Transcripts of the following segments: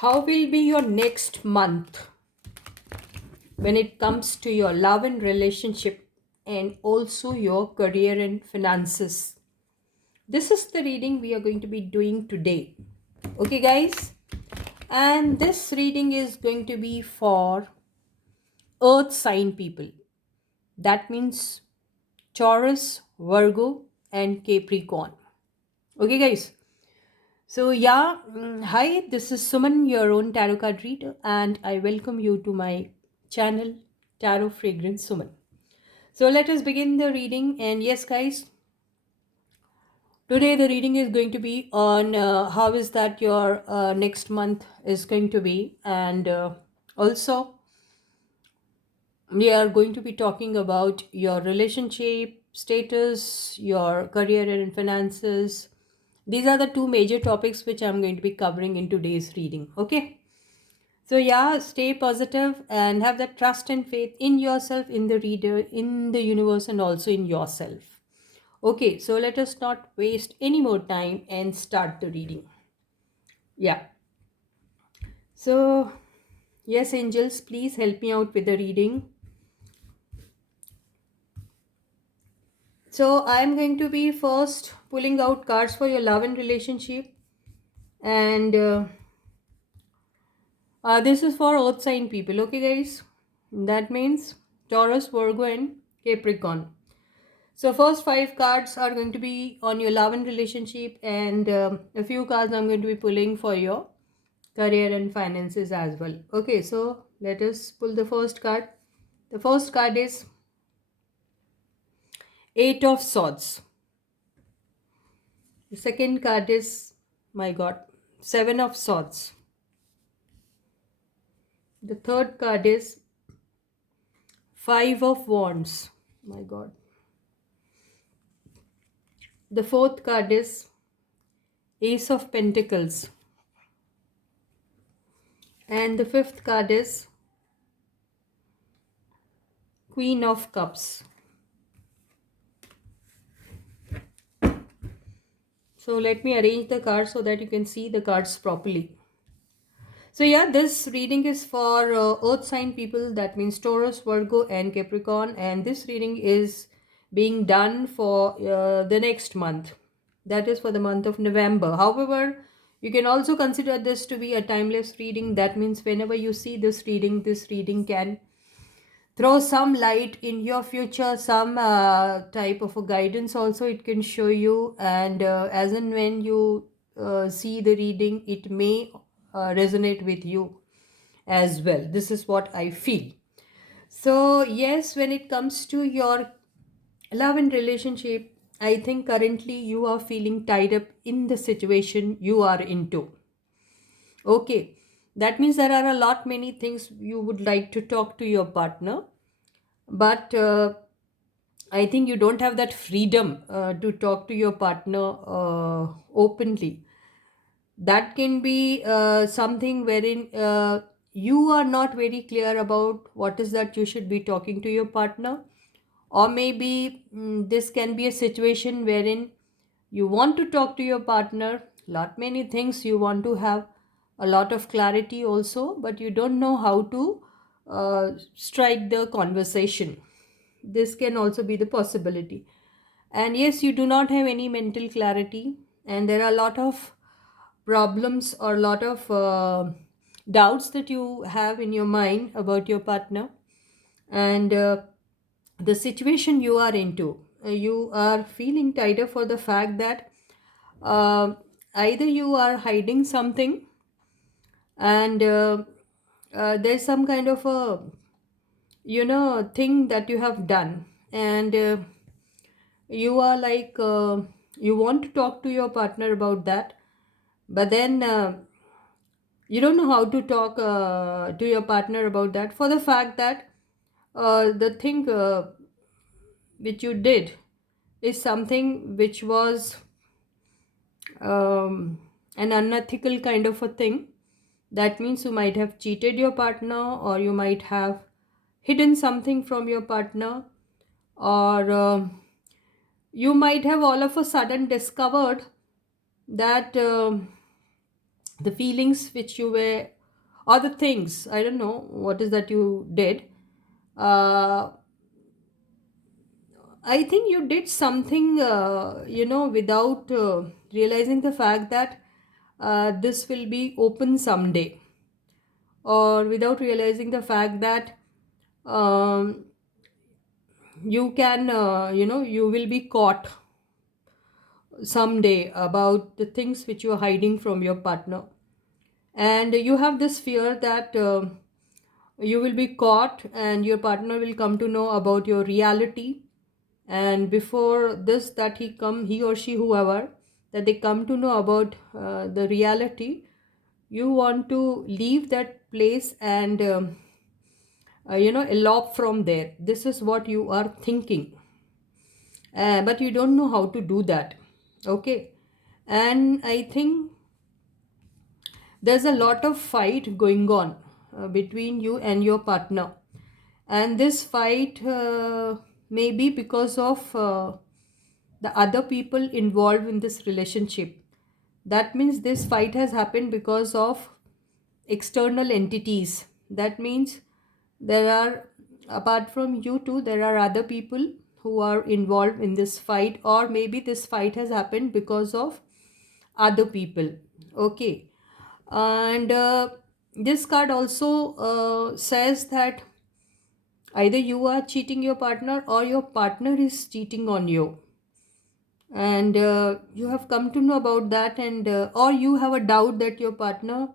How will be your next month when it comes to your love and relationship and also your career and finances? This is the reading we are going to be doing today. Okay, guys? And this reading is going to be for earth sign people. That means Taurus, Virgo, and Capricorn. Okay, guys? So, yeah, hi, this is Suman, your own tarot card reader, and I welcome you to my channel, Tarot Fragrance Suman. So, let us begin the reading. And yes, guys, today the reading is going to be on how is that your next month is going to be, and also we are going to be talking about your relationship status, your career and finances. These are the two major topics which I'm going to be covering in today's reading. Okay. So, yeah, stay positive and have that trust and faith in yourself, in the reader, in the universe, and also in yourself. Okay, so let us not waste any more time and start the reading. Yeah. So, yes, angels, please help me out with the reading. So, I am going to be first pulling out cards for your love and relationship, and this is for earth sign people. Okay, guys, that means Taurus, Virgo, and Capricorn. So first five cards are going to be on your love and relationship, and a few cards I'm going to be pulling for your career and finances as well. Okay, so let us pull the first card. The first card is Eight of Swords. The second card is, my God, Seven of Swords. The third card is Five of Wands. My God. The fourth card is Ace of Pentacles. And the fifth card is Queen of Cups. So let me arrange the cards so that you can see the cards properly. So yeah, this reading is for earth sign people. That means Taurus, Virgo, and Capricorn. And this reading is being done for the next month. That is for the month of November. However, you can also consider this to be a timeless reading. That means whenever you see this reading can throw some light in your future, some type of a guidance also it can show you. And as and when you see the reading, it may resonate with you as well. This is what I feel. So yes, when it comes to your love and relationship, I think currently you are feeling tied up in the situation you are into. Okay, that means there are a lot many things you would like to talk to your partner, but I think you don't have that freedom to talk to your partner openly. That can be something wherein you are not very clear about what is that you should be talking to your partner, or maybe this can be a situation wherein you want to talk to your partner, lot many things you want to have, a lot of clarity also, but you don't know how to strike the conversation. This can also be the possibility. And yes, you do not have any mental clarity, and there are a lot of problems or a lot of doubts that you have in your mind about your partner, and the situation you are into. You are feeling tied up for the fact that uh, either you are hiding something, and there's some kind of a thing that you have done, and you are like you want to talk to your partner about that, but then you don't know how to talk to your partner about that, for the fact that the thing which you did is something which was an unethical kind of a thing. That means you might have cheated your partner, or you might have hidden something from your partner, or you might have all of a sudden discovered that the feelings which you were, or the things, I don't know what is that you did. uh, I think you did something, without realizing the fact that this will be open someday, or without realizing the fact that um, you can, you will be caught someday about the things which you are hiding from your partner. And you have this fear that you will be caught and your partner will come to know about your reality. And before this, that he or she, whoever, that they come to know about the reality, you want to leave that place and elope from there. This is what you are thinking, but you don't know how to do that. Okay. And I think there's a lot of fight going on between you and your partner. And this fight may be because of the other people involved in this relationship. That means this fight has happened because of external entities. That means there are, apart from you two, there are other people who are involved in this fight, or maybe this fight has happened because of other people. Okay. And this card also says that either you are cheating your partner or your partner is cheating on you. And you have come to know about that, and or you have a doubt that your partner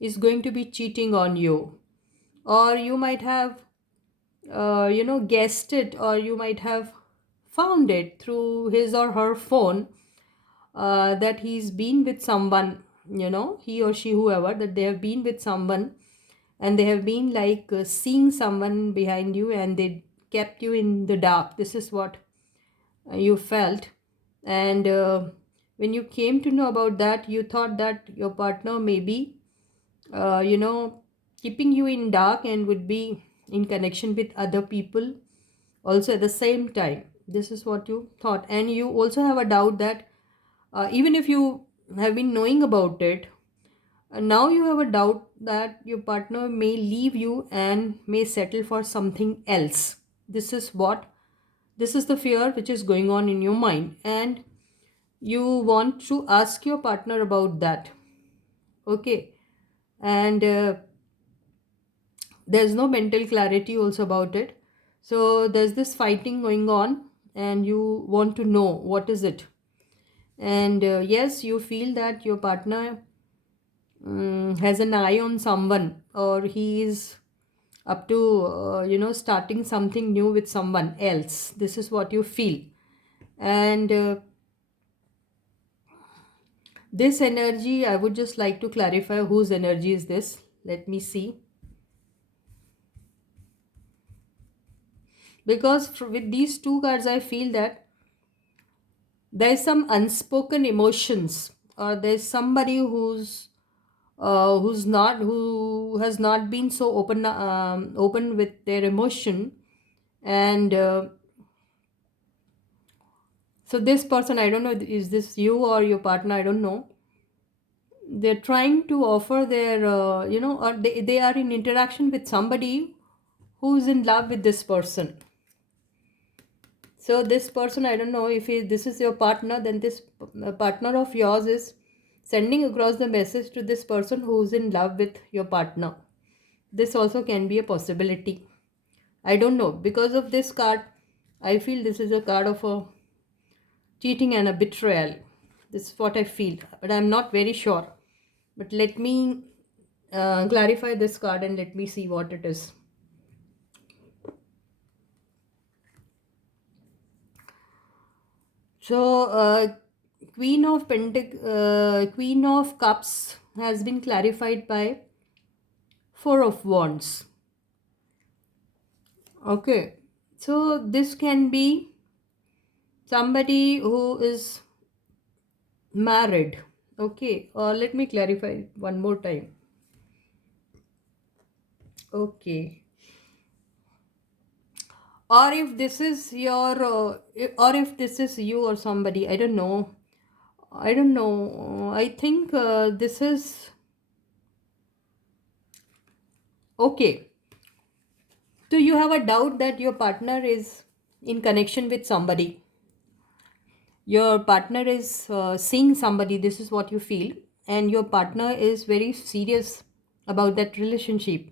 is going to be cheating on you, or you might have guessed it, or you might have found it through his or her phone, that he's been with someone, he or she, whoever, that they have been with someone, and they have been like seeing someone behind you, and they kept you in the dark. This is what you felt. And when you came to know about that, you thought that your partner may be keeping you in dark and would be in connection with other people also at the same time. This is what you thought. And you also have a doubt that even if you have been knowing about it, now you have a doubt that your partner may leave you and may settle for something else. This is what, this is the fear which is going on in your mind, and you want to ask your partner about that. Okay. And there's no mental clarity also about it. So there's this fighting going on, and you want to know what is it. And yes, you feel that your partner has an eye on someone, or he is up to starting something new with someone else. This is what you feel. And this energy, I would just like to clarify whose energy is this. Let me see. Because with these two cards, I feel that there's some unspoken emotions, or there's somebody who has not been so open with their emotion. And so this person, I don't know, is this you or your partner, I don't know. They're trying to offer their or they are in interaction with somebody who's in love with this person. So this person, I don't know if this is your partner, then this partner of yours is sending across the message to this person who's in love with your partner. This also can be a possibility. I don't know. Because of this card, I feel this is a card of a cheating and a betrayal. This is what I feel, but I'm not very sure. But let me clarify this card and let me see what it is. So, Queen of Cups has been clarified by Four of Wands. Okay, so this can be somebody who is married. Okay, let me clarify one more time. Okay, or if this is your, or if this is you or somebody, I don't know. I think this is Okay, so you have a doubt that your partner is in connection with somebody. Your partner is seeing somebody, this is what you feel, and your partner is very serious about that relationship.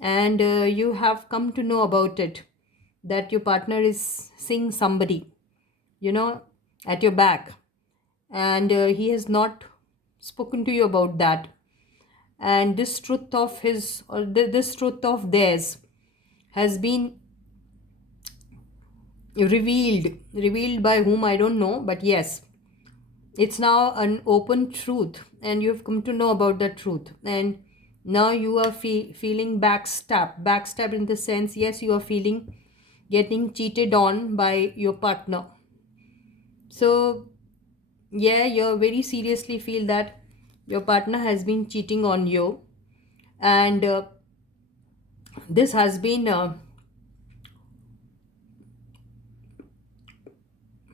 And you have come to know about it, that your partner is seeing somebody, you know, at your back, and he has not spoken to you about that. And this truth of his, or this truth of theirs, has been revealed by whom I don't know, but yes, it's now an open truth, and you've come to know about that truth. And now you are feeling backstab in the sense, yes, you are feeling getting cheated on by your partner. So yeah, you very seriously feel that your partner has been cheating on you, and this has been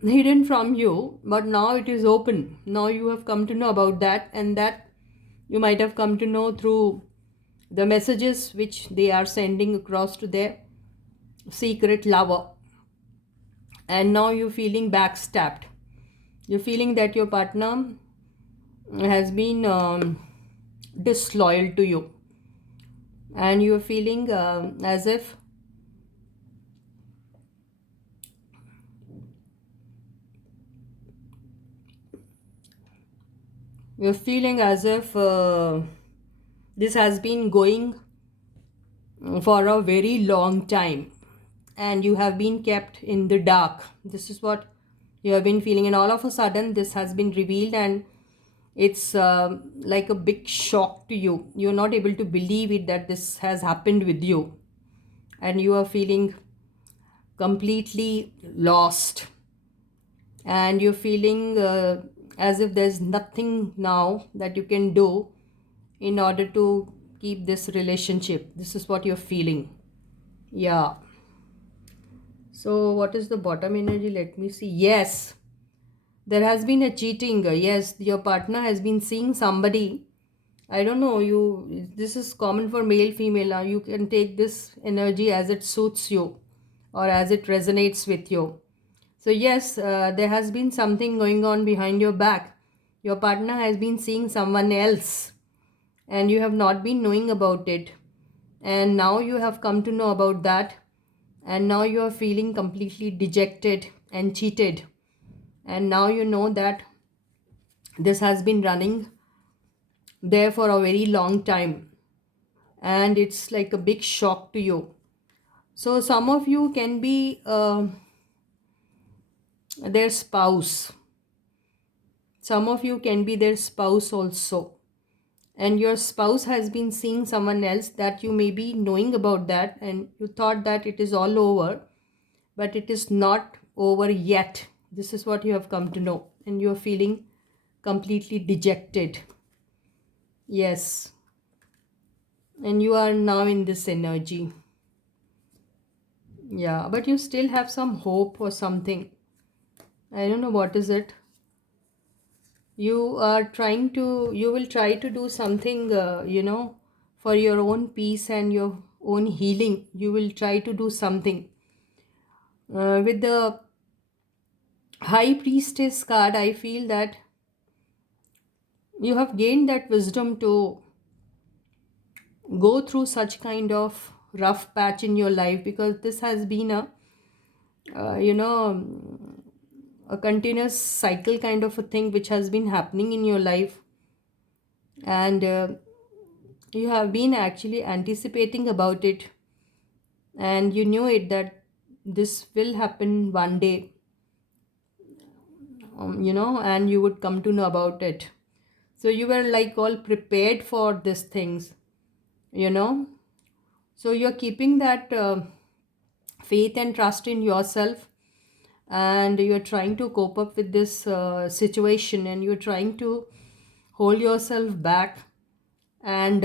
hidden from you, but now it is open. Now you have come to know about that, and that you might have come to know through the messages which they are sending across to their secret lover. And now you're feeling backstabbed. You're feeling that your partner has been disloyal to you, and you're feeling as if this has been going for a very long time, and you have been kept in the dark. This is what you have been feeling, and all of a sudden this has been revealed, and it's like a big shock to you. You're not able to believe it, that this has happened with you, and you are feeling completely lost, and you're feeling as if there's nothing now that you can do in order to keep this relationship. This is what you're feeling. Yeah. So what is the bottom energy? Let me see. Yes, there has been a cheating. Yes, your partner has been seeing somebody. I don't know, you, this is common for male female. Now you can take this energy as it suits you, or as it resonates with you. So yes, there has been something going on behind your back. Your partner has been seeing someone else, and you have not been knowing about it, and now you have come to know about that, and now you are feeling completely dejected and cheated. And now you know that this has been running there for a very long time, and it's like a big shock to you. So some of you can be their spouse, some of you can be their spouse also, and your spouse has been seeing someone else, that you may be knowing about that, and you thought that it is all over, but it is not over yet. This is what you have come to know, and you are feeling completely dejected. Yes, and you are now in this energy. Yeah, but you still have some hope or something. I don't know what is it. You are trying to, you will try to do something, for your own peace and your own healing. You will try to do something. With the High Priestess card, I feel that you have gained that wisdom to go through such kind of rough patch in your life, because this has been a, uh, you know, a continuous cycle kind of a thing which has been happening in your life. And you have been actually anticipating about it, and you knew it that this will happen one day, and you would come to know about it. So you were like all prepared for these things, you know. So you're keeping that faith and trust in yourself, and you're trying to cope up with this situation, and you're trying to hold yourself back, and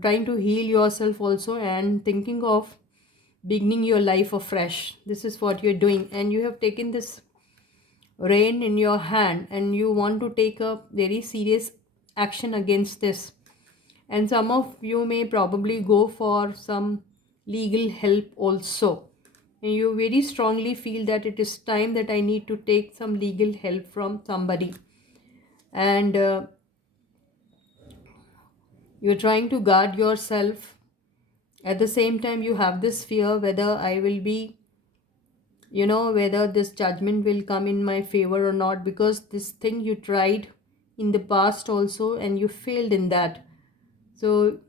trying to heal yourself also, and thinking of beginning your life afresh. This is what you're doing, and you have taken this rein in your hand, and you want to take a very serious action against this, And some of you may probably go for some legal help also. And you very strongly feel that it is time that I need to take some legal help from somebody. And you're trying to guard yourself. At the same time, you have this fear whether I will be, whether this judgment will come in my favor or not, because this thing you tried in the past also and you failed in that. So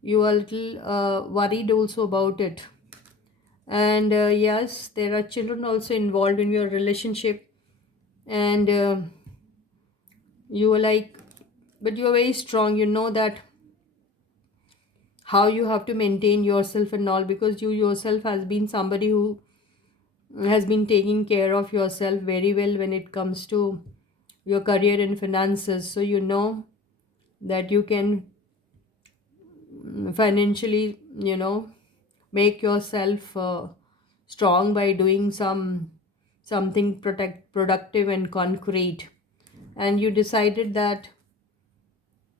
you are a little worried also about it. And yes, there are children also involved in your relationship. And you are like, but you are very strong. You know that how you have to maintain yourself and all, because you yourself has been somebody who has been taking care of yourself very well when it comes to your career and finances. So you know that you can financially, make yourself strong by doing something productive and concrete. And you decided that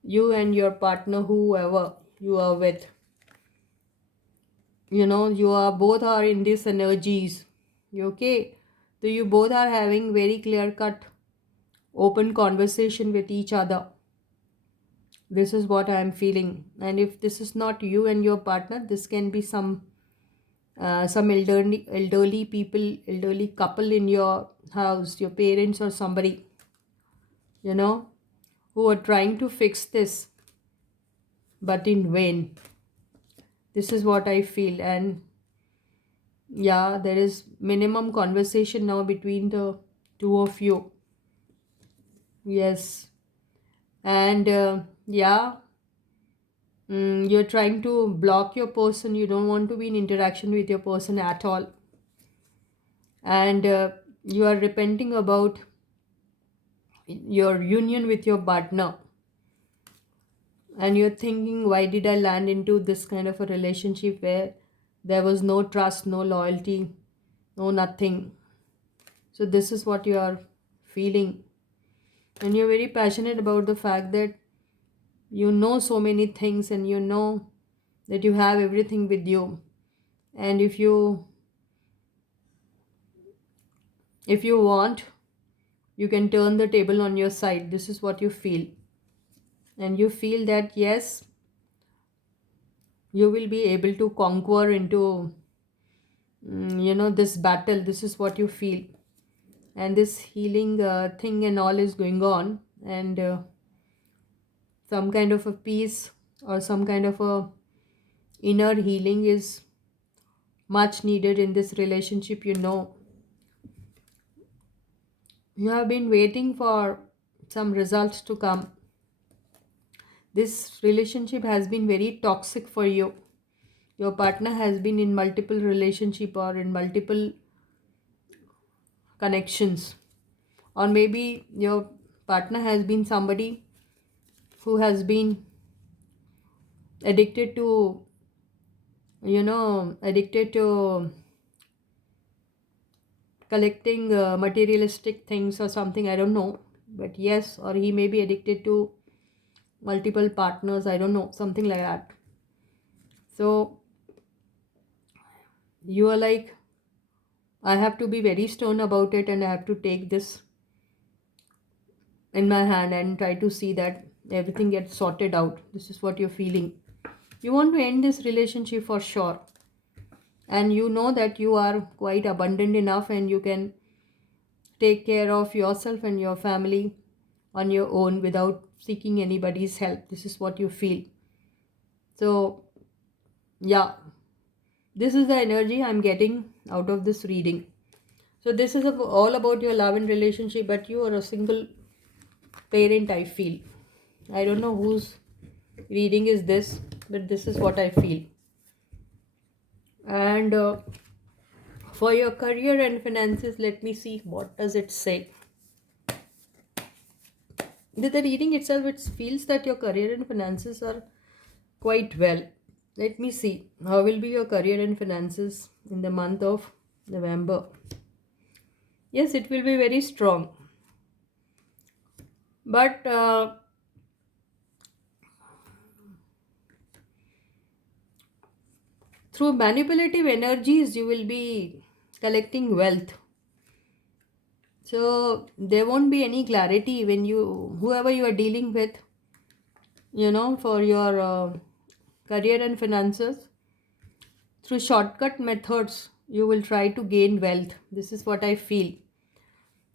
you and your partner, whoever you are with, you are both are in these energies. Okay, so you both are having very clear cut open conversation with each other. This is what I am feeling. And if this is not you and your partner, this can be some elderly people, elderly couple in your house, your parents or somebody, you know who are trying to fix this, but in vain. This is what I feel. And yeah, there is minimum conversation now between the two of you. Yes. And yeah, you're trying to block your person. You don't want to be in interaction with your person at all. And you are repenting about your union with your partner. And you're thinking, why did I land into this kind of a relationship where there was no trust, no loyalty, no nothing. So this is what you are feeling. And you're very passionate about the fact that you know so many things, and you know that you have everything with you. And if you want, you can turn the table on your side. This is what you feel. And you feel that yes, you will be able to conquer into this battle. This is what you feel. And this healing thing and all is going on. And some kind of a peace or some kind of a inner healing is much needed in this relationship. You have been waiting for some results to come. This relationship has been very toxic for you. Your partner has been in multiple relationship or in multiple connections. Or maybe your partner has been somebody who has been addicted to addicted to collecting materialistic things or something, I don't know. But yes, or he may be addicted to multiple partners, I don't know, something like that. So you are like, I have to be very stern about it, and I have to take this in my hand and try to see that everything gets sorted out. This is what you're feeling. You want to end this relationship for sure. And you know that you are quite abundant enough, and you can take care of yourself and your family on your own without seeking anybody's help. This is what you feel. So yeah, this is the energy I'm getting out of this reading. So this is all about your love and relationship, but you are a single parent, I feel. I don't know whose reading is this, but this is what I feel. And for your career and finances, let me see what does it say. The reading itself, it feels that your career and finances are quite well. Let me see how will be your career and finances in the month of November. Yes, it will be very strong. But through manipulative energies you will be collecting wealth. So there won't be any clarity when you, whoever you are dealing with, for your career and finances. Through shortcut methods you will try to gain wealth. This is what I feel.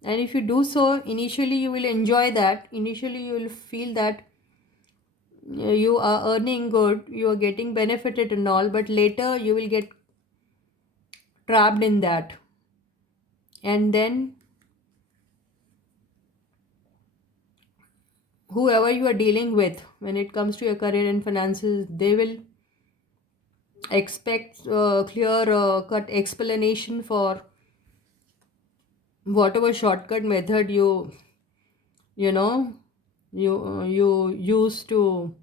And if you do so, initially you will enjoy that. Initially you will feel that you are earning good, you are getting benefited and all, but later you will get trapped in that. And then whoever you are dealing with when it comes to your career and finances, they will expect clear cut explanation for whatever shortcut method you know you use to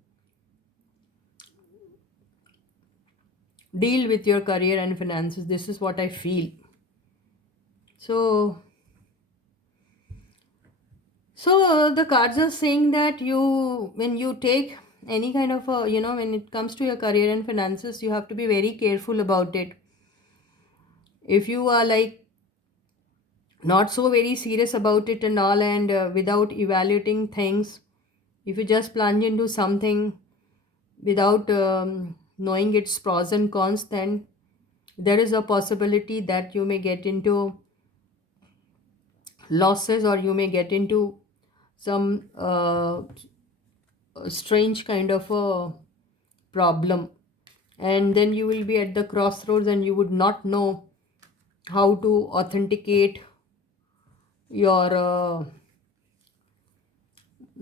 deal with your career and finances. This is what I feel. So the cards are saying that when you take any kind of when it comes to your career and finances, you have to be very careful about it. If you are like not so very serious about it and all, and without evaluating things, if you just plunge into something without knowing its pros and cons, then there is a possibility that you may get into losses, or you may get into some strange kind of a problem, and then you will be at the crossroads and you would not know how to authenticate your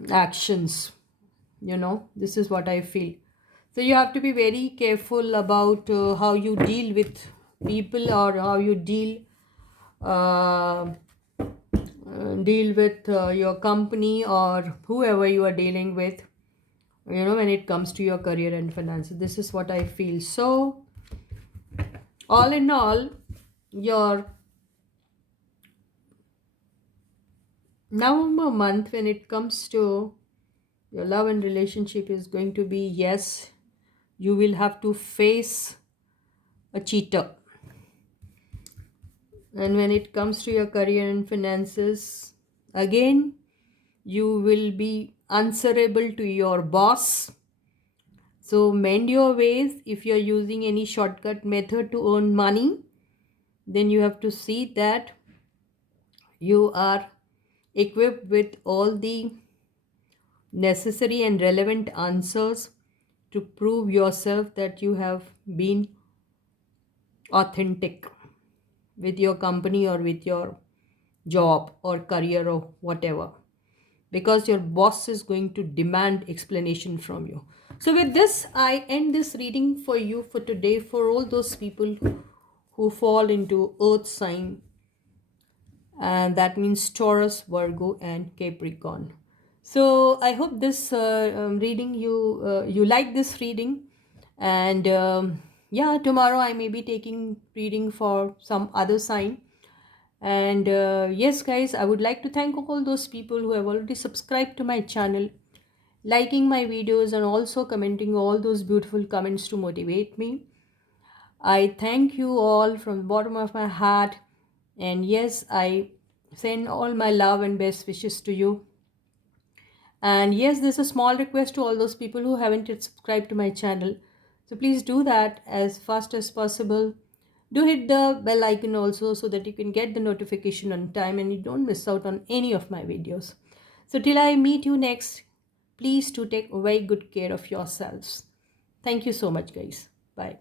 actions. This is what I feel. So you have to be very careful about how you deal with people, or how you uh, deal with your company, or whoever you are dealing with, when it comes to your career and finances. This is what I feel. So all in all, your November month, when it comes to your love and relationship, is going to be, yes, you will have to face a cheater. And when it comes to your career and finances, again, you will be answerable to your boss. So mend your ways. If you're using any shortcut method to earn money, then you have to see that you are equipped with all the necessary and relevant answers to prove yourself that you have been authentic with your company, or with your job or career or whatever, because your boss is going to demand explanation from you. So with this, I end this reading for you for today, for all those people who fall into earth sign, and that means Taurus, Virgo and Capricorn. So I hope this reading you like this reading. And yeah, tomorrow I may be taking reading for some other sign. And yes guys, I would like to thank all those people who have already subscribed to my channel, liking my videos, and also commenting all those beautiful comments to motivate me. I thank you all from the bottom of my heart. And yes, I send all my love and best wishes to you. And yes, there's a small request to all those people who haven't yet subscribed to my channel. So please do that as fast as possible. Do hit the bell icon also, so that you can get the notification on time and you don't miss out on any of my videos. So till I meet you next, please do take very good care of yourselves. Thank you so much guys. Bye.